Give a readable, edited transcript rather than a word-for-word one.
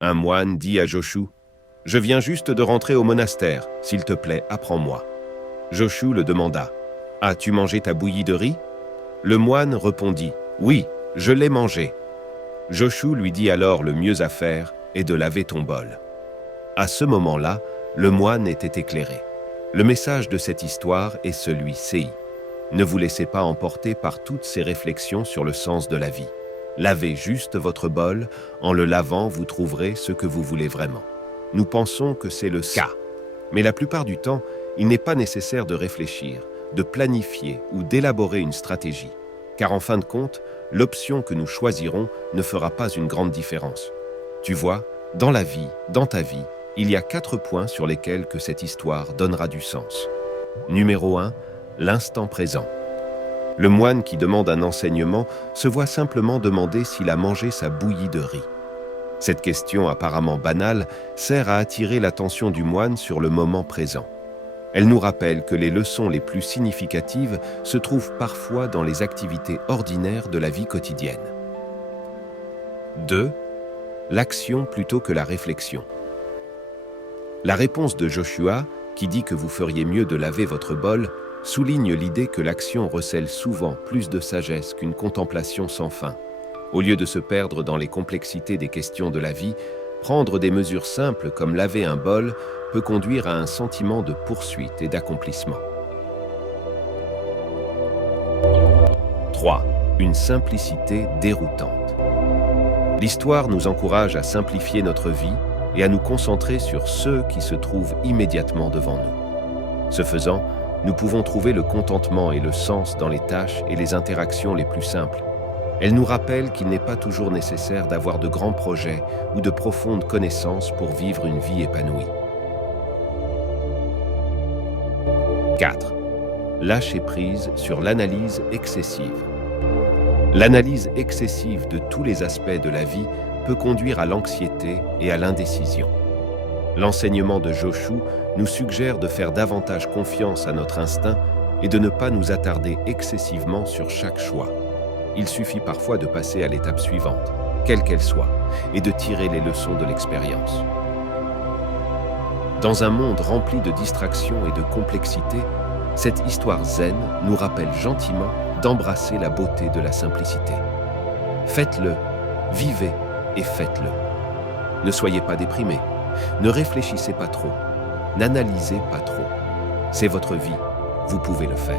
Un moine dit à Joshu, « Je viens juste de rentrer au monastère, s'il te plaît, apprends-moi. » Joshu le demanda, « As-tu mangé ta bouillie de riz ?» Le moine répondit, « Oui, je l'ai mangé. » Joshu lui dit alors le mieux à faire est de laver ton bol. À ce moment-là, le moine était éclairé. Le message de cette histoire est celui-ci. Ne vous laissez pas emporter par toutes ces réflexions sur le sens de la vie. Lavez juste votre bol, en le lavant, vous trouverez ce que vous voulez vraiment. Nous pensons que c'est le cas, mais la plupart du temps, il n'est pas nécessaire de réfléchir, de planifier ou d'élaborer une stratégie, car en fin de compte, l'option que nous choisirons ne fera pas une grande différence. Tu vois, dans la vie, dans ta vie, il y a 4 points sur lesquels que cette histoire donnera du sens. Numéro 1, l'instant présent. Le moine qui demande un enseignement se voit simplement demander s'il a mangé sa bouillie de riz. Cette question apparemment banale sert à attirer l'attention du moine sur le moment présent. Elle nous rappelle que les leçons les plus significatives se trouvent parfois dans les activités ordinaires de la vie quotidienne. 2. L'action plutôt que la réflexion. La réponse de Joshua, qui dit que vous feriez mieux de laver votre bol, souligne l'idée que l'action recèle souvent plus de sagesse qu'une contemplation sans fin. Au lieu de se perdre dans les complexités des questions de la vie, prendre des mesures simples comme laver un bol peut conduire à un sentiment de poursuite et d'accomplissement. 3. Une simplicité déroutante. L'histoire nous encourage à simplifier notre vie et à nous concentrer sur ceux qui se trouvent immédiatement devant nous. Ce faisant, nous pouvons trouver le contentement et le sens dans les tâches et les interactions les plus simples. Elle nous rappelle qu'il n'est pas toujours nécessaire d'avoir de grands projets ou de profondes connaissances pour vivre une vie épanouie. 4. Lâcher prise sur l'analyse excessive. L'analyse excessive de tous les aspects de la vie peut conduire à l'anxiété et à l'indécision. L'enseignement de Joshu nous suggère de faire davantage confiance à notre instinct et de ne pas nous attarder excessivement sur chaque choix. Il suffit parfois de passer à l'étape suivante, quelle qu'elle soit, et de tirer les leçons de l'expérience. Dans un monde rempli de distractions et de complexité, cette histoire zen nous rappelle gentiment d'embrasser la beauté de la simplicité. Faites-le, vivez et faites-le. Ne soyez pas déprimés, ne réfléchissez pas trop, n'analysez pas trop. C'est votre vie, vous pouvez le faire.